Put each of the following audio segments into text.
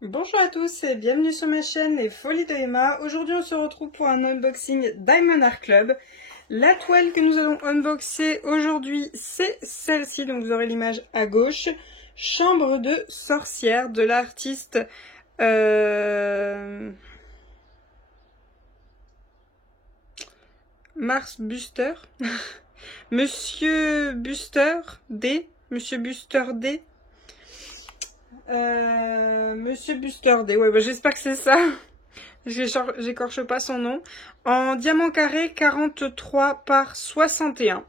Bonjour à tous et bienvenue sur ma chaîne Les Folies de Emma. Aujourd'hui on se retrouve pour un unboxing Diamond Art Club. La toile que nous allons unboxer aujourd'hui c'est celle-ci, donc vous aurez l'image à gauche. Chambre de sorcière de l'artiste Mars Buster. Monsieur Buster D. Monsieur Buster D. Monsieur Buster D. Ouais, bah, j'espère que c'est ça. J'écorche pas son nom. En diamant carré 43 par 61.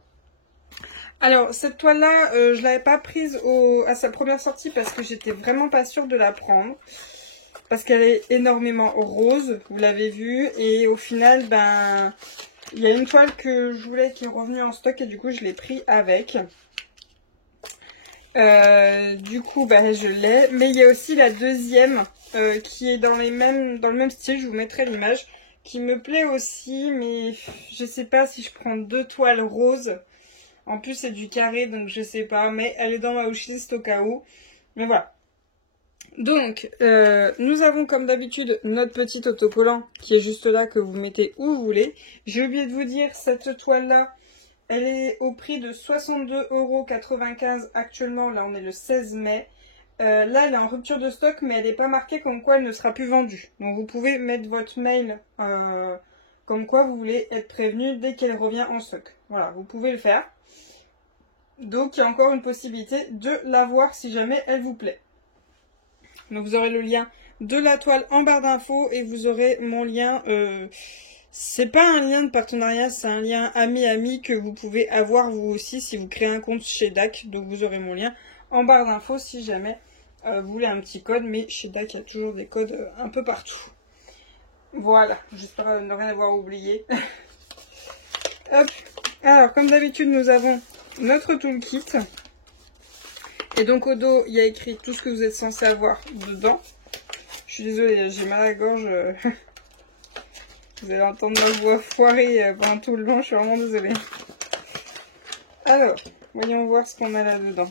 Alors, cette toile-là, je l'avais pas prise à sa première sortie parce que j'étais vraiment pas sûre de la prendre. Parce qu'elle est énormément rose, vous l'avez vu. Et au final, ben, il y a une toile que je voulais qui est revenue en stock et du coup, je l'ai pris avec. Du coup, bah, je l'ai. Mais il y a aussi la deuxième qui est dans le même style. Je vous mettrai l'image. Qui me plaît aussi, mais je sais pas si je prends deux toiles roses. En plus, c'est du carré, donc je sais pas. Mais elle est dans ma wishlist au cas où. Mais voilà. Donc, nous avons comme d'habitude notre petit autocollant qui est juste là, que vous mettez où vous voulez. J'ai oublié de vous dire, cette toile-là, elle est au prix de 62,95 € actuellement. Là, on est le 16 mai. Là, elle est en rupture de stock, mais elle n'est pas marquée comme quoi elle ne sera plus vendue. Donc, vous pouvez mettre votre mail comme quoi vous voulez être prévenu dès qu'elle revient en stock. Voilà, vous pouvez le faire. Donc, il y a encore une possibilité de l'avoir si jamais elle vous plaît. Donc, vous aurez le lien de la toile en barre d'infos et vous aurez mon lien. C'est pas un lien de partenariat, c'est un lien ami-ami que vous pouvez avoir vous aussi si vous créez un compte chez DAC. Donc, vous aurez mon lien en barre d'infos si jamais vous voulez un petit code. Mais chez DAC, il y a toujours des codes un peu partout. Voilà, j'espère ne rien avoir oublié. Hop. Alors, comme d'habitude, nous avons notre toolkit. Et donc au dos, il y a écrit tout ce que vous êtes censé avoir dedans. Je suis désolée, j'ai mal à la gorge. Vous allez entendre ma voix foirée pendant tout le long, je suis vraiment désolée. Alors, voyons voir ce qu'on a là-dedans.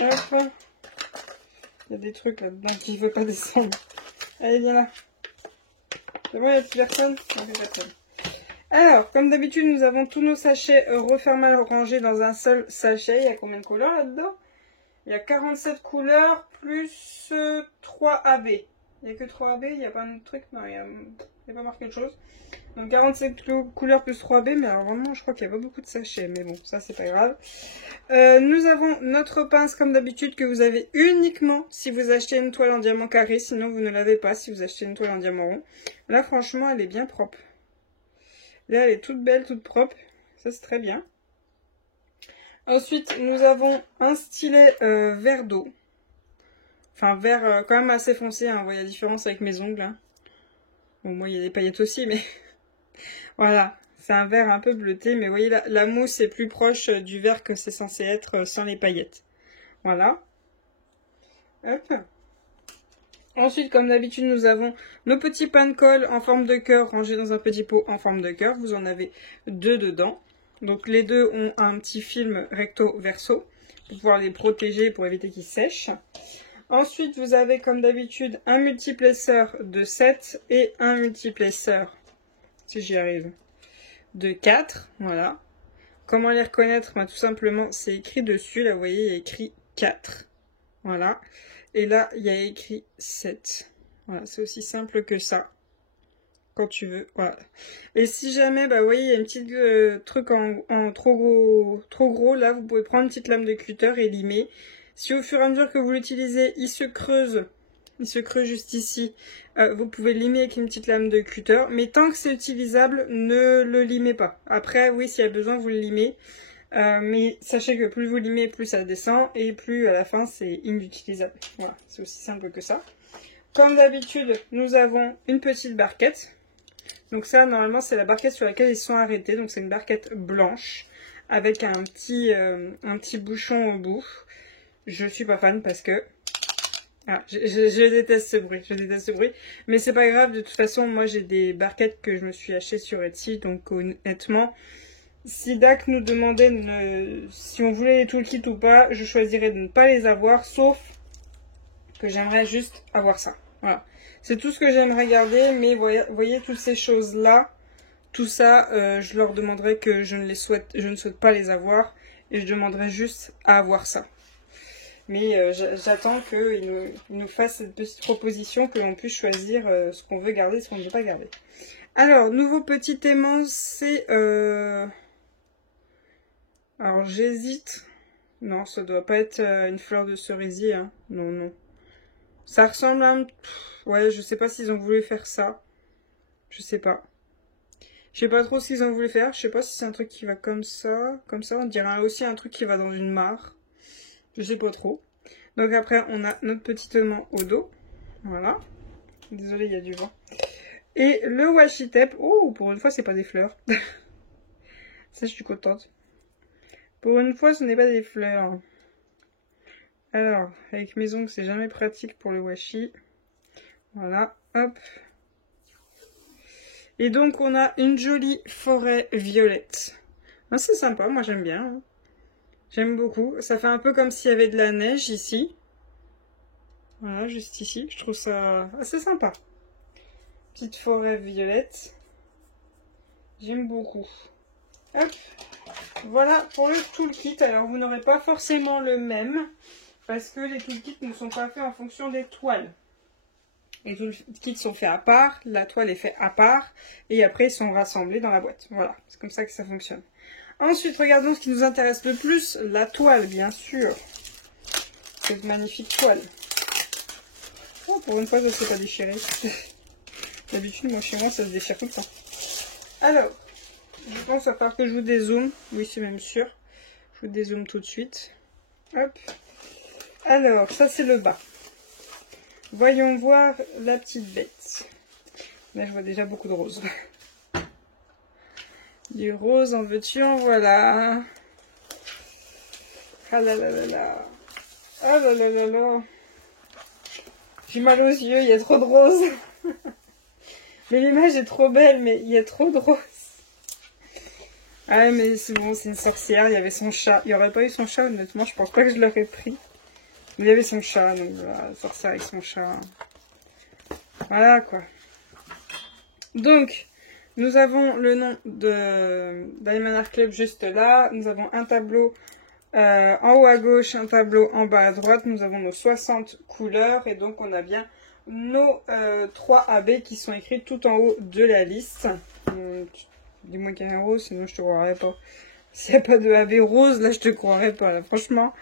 Hop. Il y a des trucs là-dedans qui ne veulent pas descendre. Allez, viens là. C'est bon, il n'y a plus personne? Non, il n'y a personne. Alors, comme d'habitude, nous avons tous nos sachets refermés rangés dans un seul sachet. Il y a combien de couleurs là-dedans? Il y a 47 couleurs plus 3 AB. Il n'y a que 3 AB, il n'y a pas un autre truc? Non, il n'y a pas marqué quelque chose. Donc 47 couleurs plus 3 AB, mais alors vraiment, je crois qu'il n'y a pas beaucoup de sachets. Mais bon, ça, c'est pas grave. Nous avons notre pince, comme d'habitude, que vous avez uniquement si vous achetez une toile en diamant carré. Sinon, vous ne l'avez pas si vous achetez une toile en diamant rond. Là, franchement, elle est bien propre. Là, elle est toute belle, toute propre. Ça, c'est très bien. Ensuite, nous avons un stylet vert d'eau. Enfin, vert quand même assez foncé. Hein. Vous voyez la différence avec mes ongles. Hein. Bon, moi, il y a des paillettes aussi, mais... voilà. C'est un vert un peu bleuté. Mais vous voyez, la mousse est plus proche du vert que c'est censé être sans les paillettes. Voilà. Hop. Ensuite, comme d'habitude, nous avons nos petits pains de colle en forme de cœur rangés dans un petit pot en forme de cœur. Vous en avez deux dedans. Donc les deux ont un petit film recto verso pour pouvoir les protéger pour éviter qu'ils sèchent. Ensuite, vous avez comme d'habitude un multiplesseur de 7 et un multiplesseur, si j'y arrive, de 4. Voilà. Comment les reconnaître? Ben, tout simplement, c'est écrit dessus. Là, vous voyez, il y a écrit 4. Voilà. Et là, il y a écrit 7. Voilà, c'est aussi simple que ça. Quand tu veux, voilà. Et si jamais, bah, vous voyez, il y a une petite truc en trop gros, là, vous pouvez prendre une petite lame de cutter et limer. Si au fur et à mesure que vous l'utilisez, il se creuse juste ici, vous pouvez limer avec une petite lame de cutter. Mais tant que c'est utilisable, ne le limez pas. Après, oui, s'il y a besoin, vous le limez. Mais sachez que plus vous limez, plus ça descend. Et plus à la fin, c'est inutilisable. Voilà, c'est aussi simple que ça. Comme d'habitude, nous avons une petite barquette. Donc ça, normalement, c'est la barquette sur laquelle ils sont arrêtés. Donc c'est une barquette blanche avec un petit bouchon au bout. Je suis pas fan parce que... ah, je déteste ce bruit, Mais c'est pas grave, de toute façon, moi j'ai des barquettes que je me suis achetées sur Etsy. Donc honnêtement, si DAC nous demandait si on voulait les toolkits ou pas, je choisirais de ne pas les avoir. Sauf que j'aimerais juste avoir ça. Voilà. C'est tout ce que j'aimerais garder, mais voyez toutes ces choses-là, tout ça, je leur demanderai que je ne souhaite pas les avoir, et je demanderai juste à avoir ça. Mais j'attends qu'ils nous fassent cette petite proposition, que l'on puisse choisir ce qu'on veut garder et ce qu'on ne veut pas garder. Alors, nouveau petit aimant, c'est... Alors, j'hésite. Non, ça doit pas être une fleur de cerisier. Hein. Non, non. Ça ressemble à un... Ouais, je sais pas s'ils ont voulu faire ça. Je sais pas. Je sais pas trop ce qu'ils ont voulu faire. Je sais pas si c'est un truc qui va comme ça. Comme ça, on dirait aussi un truc qui va dans une mare. Je sais pas trop. Donc après, on a notre petit aimant au dos. Voilà. Désolée, il y a du vent. Et le washi tape. Oh, pour une fois, c'est pas des fleurs. Ça, je suis contente. Pour une fois, ce n'est pas des fleurs. Alors, avec mes ongles, c'est jamais pratique pour le washi. Voilà, hop. Et donc, on a une jolie forêt violette. Ah, c'est sympa, moi j'aime bien. Hein. J'aime beaucoup. Ça fait un peu comme s'il y avait de la neige ici. Voilà, juste ici. Je trouve ça assez sympa. Petite forêt violette. J'aime beaucoup. Hop. Voilà pour le toolkit. Alors, vous n'aurez pas forcément le même. Parce que les toolkits ne sont pas faits en fonction des toiles. Les toolkits sont faits à part. La toile est faite à part. Et après, ils sont rassemblés dans la boîte. Voilà. C'est comme ça que ça fonctionne. Ensuite, regardons ce qui nous intéresse le plus, la toile, bien sûr. Cette magnifique toile. Oh, pour une fois, je ne sais pas déchirer. D'habitude, moi, chez moi, ça se déchire tout le temps. Alors, je pense à part que je vous dézoome. Oui, c'est même sûr. Je vous dézoome tout de suite. Hop. Alors, ça, c'est le bas. Voyons voir la petite bête. Là, je vois déjà beaucoup de roses. Du rose, en veux-tu, en voilà. Ah là là là là. Ah là là là là. J'ai mal aux yeux, il y a trop de roses. Mais l'image est trop belle, mais il y a trop de roses. Ah mais c'est bon, c'est une sorcière, il y avait son chat. Il n'y aurait pas eu son chat, honnêtement, je pense pas que je l'aurais pris. Il y avait son chat, donc voilà, la sorcière avec son chat. Voilà quoi. Donc... Nous avons le nom de Diamond Club juste là. Nous avons un tableau en haut à gauche, un tableau en bas à droite. Nous avons nos 60 couleurs et donc on a bien nos 3 AB qui sont écrits tout en haut de la liste. Dis-moi qu'il y a un rose, sinon je te croirais pas. S'il n'y a pas de AB rose, là je te croirais pas, là, franchement.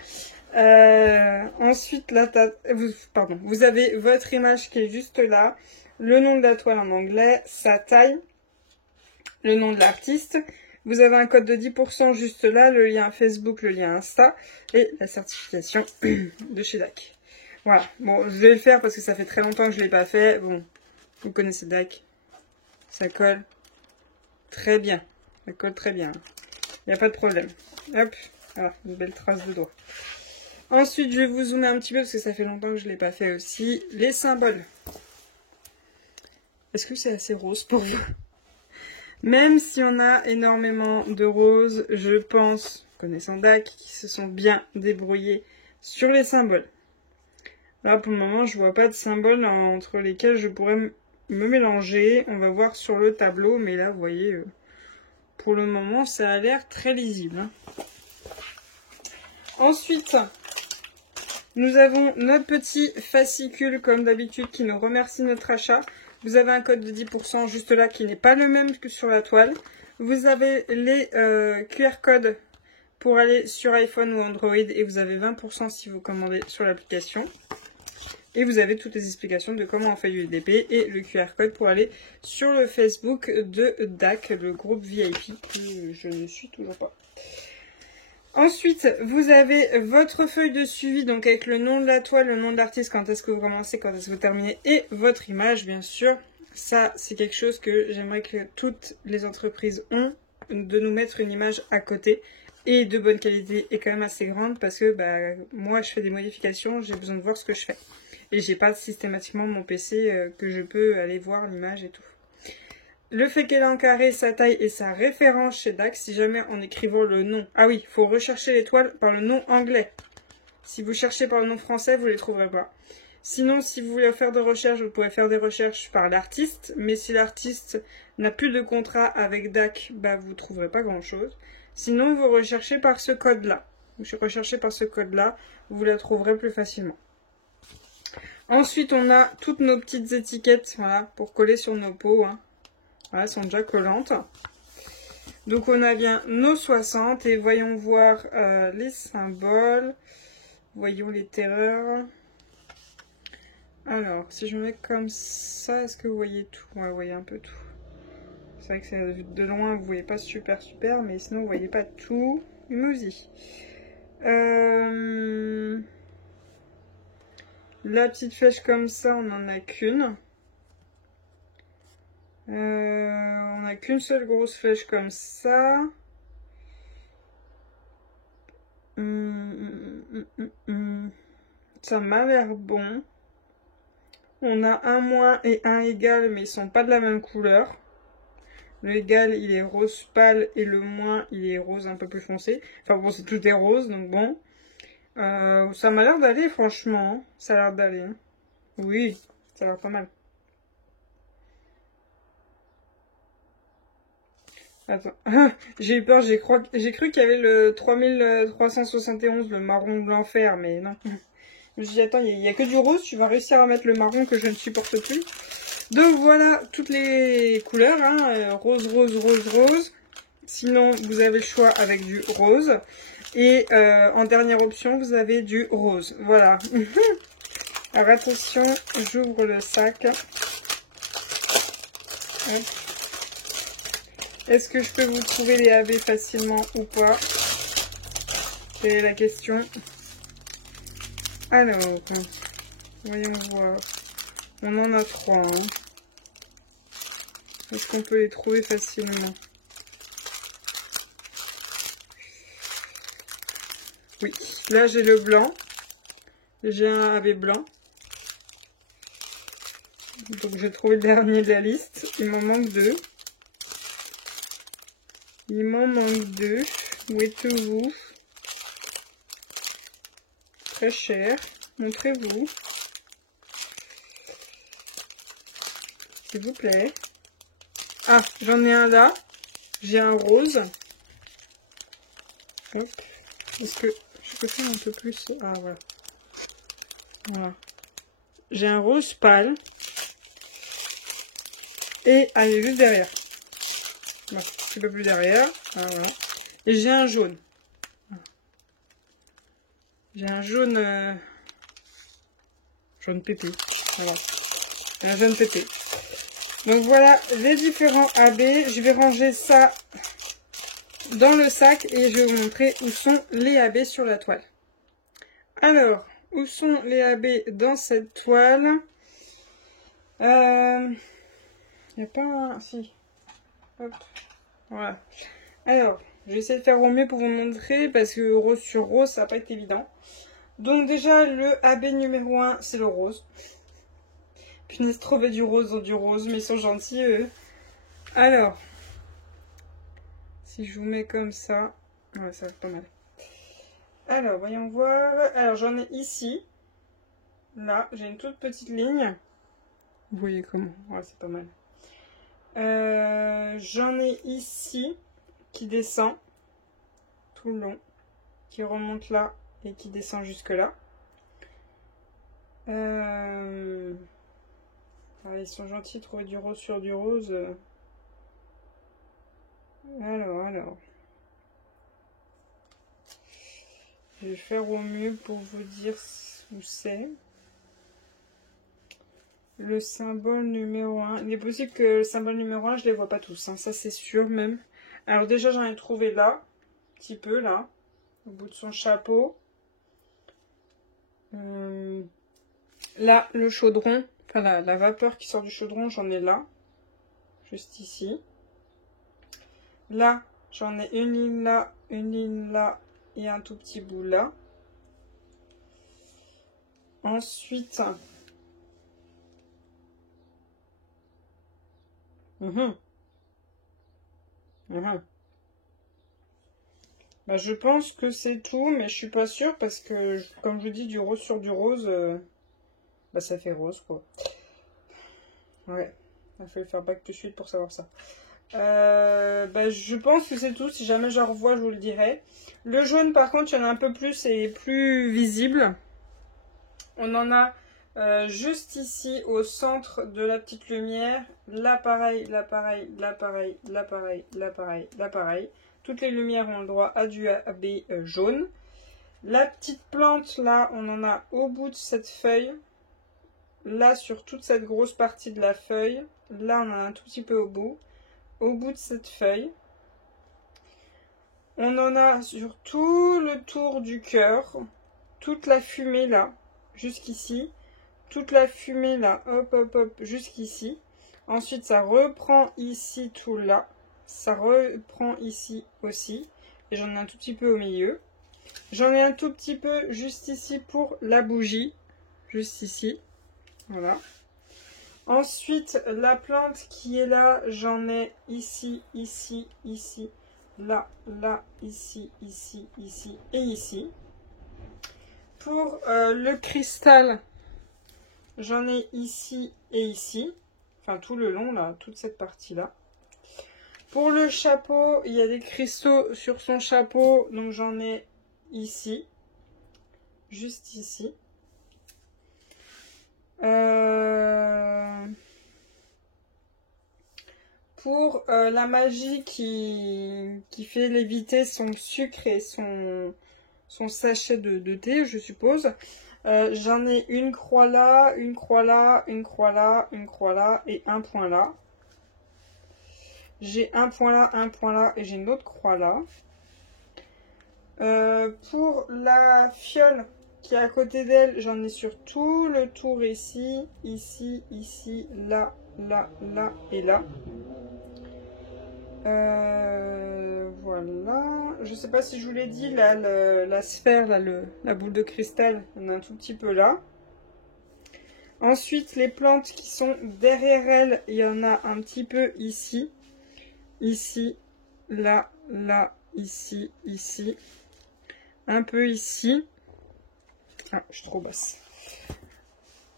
Ensuite, là, vous avez votre image qui est juste là. Le nom de la toile en anglais, sa taille. Le nom de l'artiste, vous avez un code de 10% juste là, le lien Facebook, le lien Insta et la certification de chez DAC. Voilà, bon, je vais le faire parce que ça fait très longtemps que je ne l'ai pas fait. Bon, vous connaissez DAC, ça colle très bien, ça colle très bien, il n'y a pas de problème. Hop, voilà, une belle trace de doigt. Ensuite, je vais vous zoomer un petit peu parce que ça fait longtemps que je ne l'ai pas fait aussi. Les symboles. Est-ce que c'est assez rose pour vous ? Même si on a énormément de roses, je pense, connaissant DAC, qui se sont bien débrouillés sur les symboles. Là, pour le moment, je vois pas de symboles entre lesquels je pourrais me mélanger. On va voir sur le tableau, mais là, vous voyez, pour le moment, ça a l'air très lisible. Hein. Ensuite, nous avons notre petit fascicule, comme d'habitude, qui nous remercie notre achat. Vous avez un code de 10% juste là qui n'est pas le même que sur la toile. Vous avez les QR codes pour aller sur iPhone ou Android et vous avez 20% si vous commandez sur l'application. Et vous avez toutes les explications de comment on fait du LDP et le QR code pour aller sur le Facebook de DAC, le groupe VIP, que je ne suis toujours pas. Ensuite, vous avez votre feuille de suivi, donc avec le nom de la toile, le nom de l'artiste, quand est-ce que vous commencez, quand est-ce que vous terminez, et votre image, bien sûr. Ça, c'est quelque chose que j'aimerais que toutes les entreprises ont, de nous mettre une image à côté, et de bonne qualité, et quand même assez grande, parce que moi, je fais des modifications, j'ai besoin de voir ce que je fais. Et j'ai pas systématiquement mon PC que je peux aller voir l'image et tout. Le fait qu'elle est en carré, sa taille et sa référence chez DAC, si jamais en écrivant le nom. Ah oui, il faut rechercher les toiles par le nom anglais. Si vous cherchez par le nom français, vous ne les trouverez pas. Sinon, si vous voulez faire des recherches, vous pouvez faire des recherches par l'artiste. Mais si l'artiste n'a plus de contrat avec DAC, bah, vous ne trouverez pas grand-chose. Sinon, vous recherchez par ce code-là. Vous recherchez par ce code-là, vous la trouverez plus facilement. Ensuite, on a toutes nos petites étiquettes, voilà, pour coller sur nos pots. Hein. Voilà, elles sont déjà collantes. Donc, on a bien nos 60 et voyons voir les symboles. Voyons les terreurs. Alors, si je mets comme ça, est-ce que vous voyez tout? Ouais, vous voyez un peu tout. C'est vrai que de loin, vous voyez pas super, mais sinon, vous voyez pas tout. Musy. La petite flèche comme ça, on n'en a qu'une. On n'a qu'une seule grosse flèche comme ça. Ça m'a l'air bon. On a un moins et un égal, mais ils sont pas de la même couleur. Le égal, il est rose pâle et le moins, il est rose un peu plus foncé. Enfin bon, c'est tout est rose, donc bon. Ça m'a l'air d'aller, franchement. Ça a l'air d'aller. Oui, ça a l'air pas mal. Attends, j'ai eu peur, j'ai cru qu'il y avait le 3371, le marron de l'enfer, mais non. Je me suis dit, attends, il n'y a que du rose, tu vas réussir à mettre le marron que je ne supporte plus. Donc voilà, toutes les couleurs, hein, rose, rose, rose, rose. Sinon, vous avez le choix avec du rose. Et en dernière option, vous avez du rose. Voilà. Alors attention, j'ouvre le sac. Est-ce que je peux vous trouver les AB facilement ou pas? C'est la question. Alors, voyons voir. On en a 3. Hein. Est-ce qu'on peut les trouver facilement? Oui. Là, j'ai le blanc. J'ai un AB blanc. Donc, j'ai trouvé le dernier de la liste. Il m'en manque 2. Il m'en manque 2. Où êtes-vous? Très cher. Montrez-vous. S'il vous plaît. Ah, j'en ai un là. J'ai un rose. Hop. Est-ce que je peux faire un peu plus? Ah, voilà. Voilà. J'ai un rose pâle. Et elle est juste derrière. Bon, un petit peu plus derrière. Ah, voilà. Et j'ai un jaune. J'ai un jaune... jaune pépé. Voilà. Un jaune pépé. Donc voilà les différents AB. Je vais ranger ça dans le sac et je vais vous montrer où sont les AB sur la toile. Alors, où sont les AB dans cette toile? Il n'y a pas un... Si. Hop. Voilà. Alors, je vais essayer de faire au mieux pour vous montrer parce que rose sur rose, ça va pas être évident. Donc déjà, le AB numéro 1, c'est le rose. Punaise, trouver du rose dans du rose, mais ils sont gentils, eux. Alors, si je vous mets comme ça, ouais, ça va être pas mal. Alors, voyons voir. Alors, j'en ai ici. Là, j'ai une toute petite ligne. Vous voyez comment? Ouais, c'est pas mal. J'en ai ici qui descend tout le long, qui remonte là et qui descend jusque là. Ah, ils sont gentils, trouver du rose sur du rose. Alors. Je vais faire au mieux pour vous dire où c'est. Le symbole numéro 1. Il est possible que le symbole numéro 1, je les vois pas tous. Hein, ça, c'est sûr même. Alors déjà, j'en ai trouvé là. Un petit peu là. Au bout de son chapeau. Là, le chaudron. Enfin, la vapeur qui sort du chaudron, j'en ai là. Juste ici. Là, j'en ai une ligne là et un tout petit bout là. Ensuite, bah, je pense que c'est tout, mais je suis pas sûre parce que, comme je vous dis, du rose sur du rose, bah ça fait rose quoi. Ouais, il faut le faire back tout de suite pour savoir ça. Bah, je pense que c'est tout. Si jamais j'en revois, je vous le dirai. Le jaune, par contre, il y en a un peu plus et plus visible. On en a juste ici, au centre de la petite lumière. Là, pareil, là, pareil, là, pareil, là, pareil, là, pareil, là, pareil. Toutes les lumières ont le droit à du AB jaune. La petite plante, là, on en a au bout de cette feuille. Là, sur toute cette grosse partie de la feuille. Là, on en a un tout petit peu au bout. Au bout de cette feuille. On en a sur tout le tour du cœur. Toute la fumée, là, jusqu'ici. Toute la fumée, là, hop, hop, hop, jusqu'ici. Ensuite, ça reprend ici, tout là. Ça reprend ici aussi. Et j'en ai un tout petit peu au milieu. J'en ai un tout petit peu juste ici pour la bougie. Juste ici. Voilà. Ensuite, la plante qui est là, j'en ai ici, ici, ici, là, là, ici, ici, ici et ici. Pour le cristal, j'en ai ici et ici. Enfin, tout le long, là, toute cette partie-là. Pour le chapeau, il y a des cristaux sur son chapeau, donc j'en ai ici, juste ici. Pour la magie qui fait léviter son sucre et son sachet de thé, je suppose, j'en ai une croix là, une croix là, une croix là, une croix là et un point là. J'ai un point là et j'ai une autre croix là. Pour la fiole qui est à côté d'elle, j'en ai sur tout le tour ici, ici, ici, là, là, là et là. Voilà. Je sais pas si je vous l'ai dit, là, la sphère, là, la boule de cristal, on a un tout petit peu là. Ensuite, les plantes qui sont derrière elle, il y en a un petit peu ici. Ici, là, là, ici, ici. Un peu ici. Ah, je suis trop basse.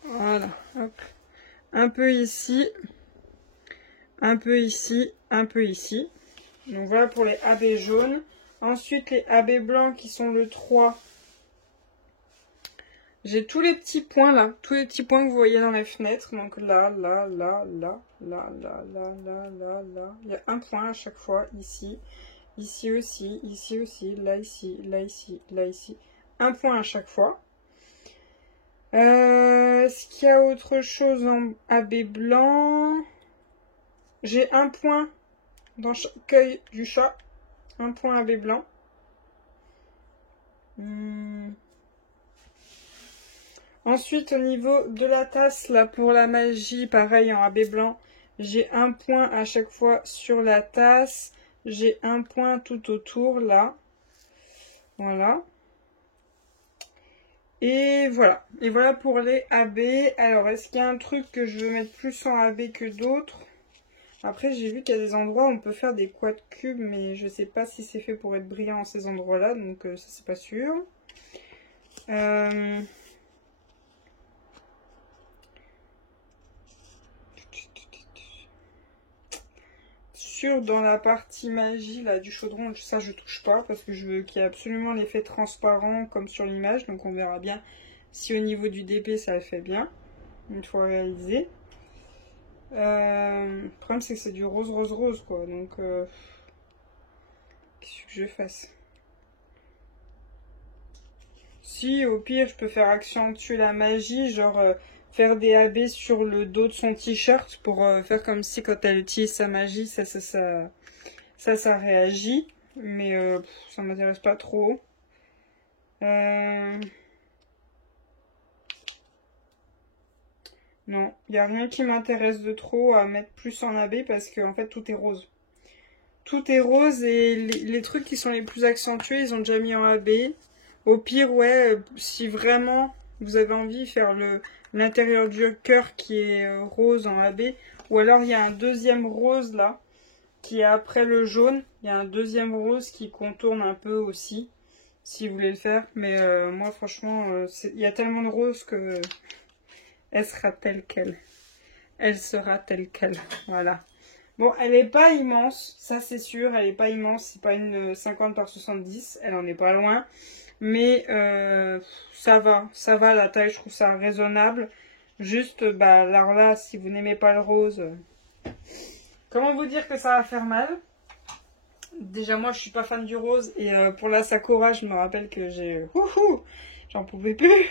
Voilà, hop. Un peu ici. Un peu ici, un peu ici. Donc voilà pour les AB jaunes. Ensuite, les AB blancs qui sont le 3. J'ai tous les petits points là. Tous les petits points que vous voyez dans les fenêtres. Donc là, là, là, là, là, là, là, là, là, là. Il y a un point à chaque fois. Ici, ici aussi, là, ici, là, ici, là, ici. Un point à chaque fois. Est-ce qu'il y a autre chose en AB blanc? J'ai un point dans chaque œil du chat. Un point AB blanc. Ensuite, au niveau de la tasse, là, pour la magie, pareil, en AB blanc, j'ai un point à chaque fois sur la tasse. J'ai un point tout autour, là. Voilà. Et voilà. Et voilà pour les AB. Alors, est-ce qu'il y a un truc que je veux mettre plus en AB que d'autres? Après, j'ai vu qu'il y a des endroits où on peut faire des quad cubes, mais je sais pas si c'est fait pour être brillant en ces endroits-là, donc ça, c'est pas sûr. Dans la partie magie là du chaudron, ça je touche pas parce que je veux qu'il y ait absolument l'effet transparent comme sur l'image, donc on verra bien si au niveau du DP ça le fait bien une fois réalisé. Le problème c'est que c'est du rose rose rose quoi, donc qu'est-ce que je fasse? Si au pire je peux faire accentuer la magie, genre faire des AB sur le dos de son t-shirt pour faire comme si quand elle utilise sa magie, ça réagit. Mais ça m'intéresse pas trop. Non, il n'y a rien qui m'intéresse de trop à mettre plus en AB parce que en fait tout est rose. Tout est rose et les trucs qui sont les plus accentués, ils ont déjà mis en AB. Au pire, ouais, si vraiment vous avez envie de faire l'intérieur du cœur qui est rose en AB, ou alors il y a un deuxième rose là, qui est après le jaune, il y a un deuxième rose qui contourne un peu aussi, si vous voulez le faire, mais moi franchement, il y a tellement de roses que Elle sera telle qu'elle. Elle sera telle qu'elle. Voilà. Bon, elle n'est pas immense, ça c'est sûr. Elle n'est pas immense. C'est pas une 50 par 70. Elle en est pas loin. Mais ça va. Ça va la taille. Je trouve ça raisonnable. Juste, bah, alors là, si vous n'aimez pas le rose, comment vous dire que ça va faire mal? Déjà, moi, je suis pas fan du rose. Et pour la Sakura, je me rappelle que j'en pouvais plus.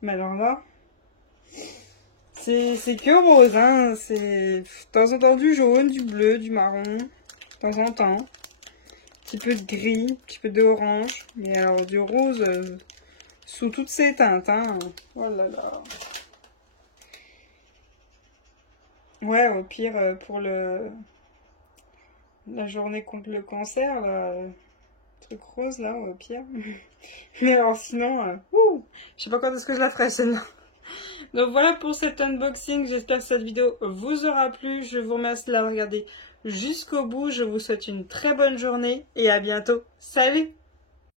Mais alors là, c'est que rose, hein. C'est de temps en temps du jaune, du bleu, du marron. De temps en temps. Un petit peu de gris, un petit peu d'orange. Mais alors, du rose sous toutes ses teintes, hein. Oh là là. Ouais, au pire, pour la journée contre le cancer, là, truc rose, là, au pire. Mais alors sinon, je sais pas quand est-ce que je la ferai, celle-là. Donc voilà pour cet unboxing, j'espère que cette vidéo vous aura plu. Je vous remercie de l'avoir regardé jusqu'au bout. Je vous souhaite une très bonne journée et à bientôt. Salut!